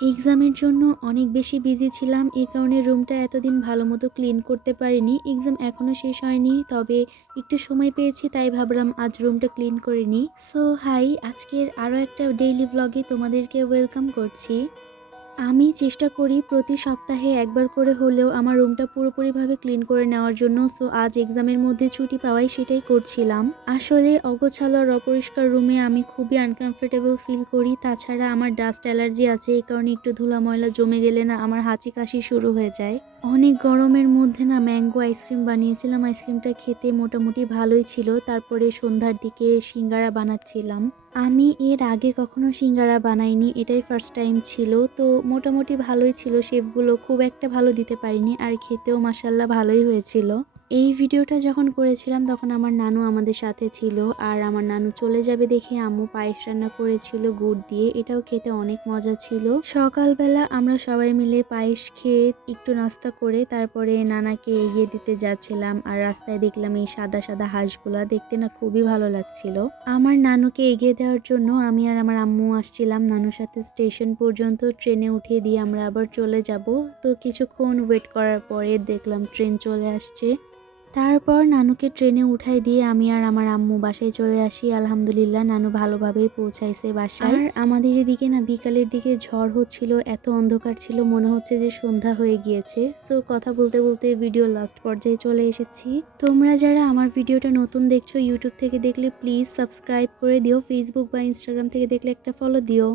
এক্সামের জন্য অনেক বেশি বিজি ছিলাম। এই কারণে রুমটা এতদিন ভালোমতো ক্লিন করতে পারিনি। এক্সাম এখনো শেষ হয়নি। তবে একটু সময় পেয়েছি তাই ভাবলাম আজ রুমটা ক্লিন করে নিই। সো হাই, আজকের আরও একটা ডেইলি ভ্লগে তোমাদেরকে ওয়েলকাম করছি। আমি চেষ্টা করি প্রতি সপ্তাহে একবার করে হলেও আমার রুমটা পুরোপুরিভাবে ক্লিন করে নেওয়ার জন্য। সো আজ এক্সামের মধ্যে ছুটি পাওয়াই সেটাই করছিলাম। আসলে অগোছালো আর অপরিষ্কার রুমে আমি খুবই আনকমফোর্টেবল ফিল করি। তাছাড়া আমার ডাস্ট অ্যালার্জি আছে, এই কারণে একটু ধুলা ময়লা জমে গেলে না আমার হাঁচি কাশি শুরু হয়ে যায়। অনেক গরমের মধ্যে না ম্যাঙ্গো আইসক্রিম বানিয়েছিলাম। আইসক্রিমটা খেতে মোটামুটি ভালোই ছিল। তারপরে সন্ধ্যার দিকে সিঙ্গারা বানাচ্ছিলাম। আমি এর আগে কখনো সিঙ্গারা বানাইনি, এটাই ফার্স্ট টাইম ছিল। তো মোটামুটি ভালোই ছিল, শেপগুলো খুব একটা ভালো দিতে পারিনি, আর খেতেও মাশাআল্লাহ ভালোই হয়েছিল। এই ভিডিওটা যখন করেছিলাম তখন আমার নানু আমাদের সাথে ছিল, আর আমার নানু চলে যাবে দেখে আম্মু পায়েস রান্না করেছিল গুড় দিয়ে, এটাও খেতে অনেক মজা ছিল। সকালবেলা আমরা সবাই মিলে পায়েস খেয়ে একটু নাস্তা করে তারপরে নানাকে এগিয়ে দিতে যাচ্ছিলাম, আর রাস্তায় দেখলাম এই সাদা সাদা হাঁসগুলা, দেখতে না খুবই ভালো লাগছিল। আমার নানুকে এগিয়ে দেওয়ার জন্য আমি আর আমার আম্মু আসছিলাম নানুর সাথে স্টেশন পর্যন্ত। ট্রেনে উঠিয়ে দিয়ে আমরা আবার চলে যাব। তো কিছুক্ষণ ওয়েট করার পরে দেখলাম ট্রেন চলে আসছে। তারপর নানুকে ট্রেনে উঠাই দিয়ে আমি আর আমার আম্মু বাসায় চলে আসি। আলহামদুলিল্লাহ নানু ভালোভাবেই পৌঁছাইছে বাসায়। আর আমাদের এদিকে না বিকালের দিকে ঝড় হচ্ছিল, এত অন্ধকার ছিল মনে হচ্ছে যে সন্ধ্যা হয়ে গিয়েছে। সো কথা বলতে বলতে ভিডিও লাস্ট পর্যায়ে চলে এসেছি। তোমরা যারা আমার ভিডিওটা নতুন দেখছো ইউটিউব থেকে দেখলে প্লিজ সাবস্ক্রাইব করে দিও, ফেসবুক বা ইনস্টাগ্রাম থেকে দেখলে একটা ফলো দিও।